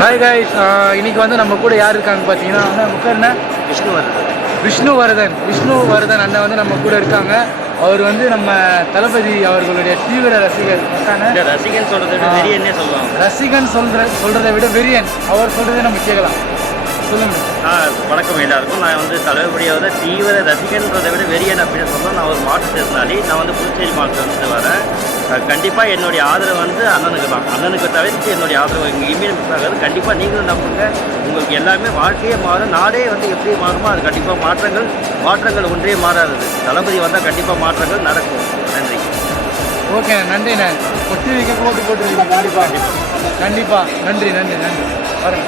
Hi guys, இன்னைக்கு வந்து நம்ம கூட யார் இருக்காங்க பார்த்தீங்கன்னா அண்ணா பேர் என்ன? விஷ்ணுவர்தன் அண்ணன் வந்து நம்ம கூட இருக்காங்க. அவர் வந்து நம்ம தளபதி அவர்களுடைய தீவிர ரசிகர். ரசிகன் சொல்றதை விட வெறியன்னே சொல்லலாம். ரசிகன் சொல்றதை விட வெறியன். அவர் சொல்றதை நம்ம கேட்கலாம். சொல்லுங்க. வணக்கம் எல்லாருக்கும். நான் வந்து தளபதியோட தீவிர ரசிகன்றதை விட வெறியன் அப்படின்னு சொல்லலாம். நான் ஒரு மாற்றுத்திறனாளி. நான் வந்து புதுச்சேரி மாவட்டத்தில் வரேன். கண்டிப்பாக என்னுடைய ஆதரவு வந்து அண்ணனுக்கு தான். அண்ணனுக்கு தவிர்த்து என்னுடைய ஆதரவு எங்கேயுமே மிஸ் ஆகாது. கண்டிப்பாக நீங்களும் நம்புங்க. உங்களுக்கு எல்லாமே வாழ்க்கையே மாறும். நாடே வந்து எப்படி மாறுமோ அது கண்டிப்பாக மாற்றங்கள் ஒன்றே மாறாது. தளபதி வந்தால் கண்டிப்பாக மாற்றங்கள் நடக்கும். நன்றி. ஓகே, நன்றிண்ணே. கொட்டி வைக்க போட்டுருக்கீங்க. கண்டிப்பாக நன்றி. வரேன்.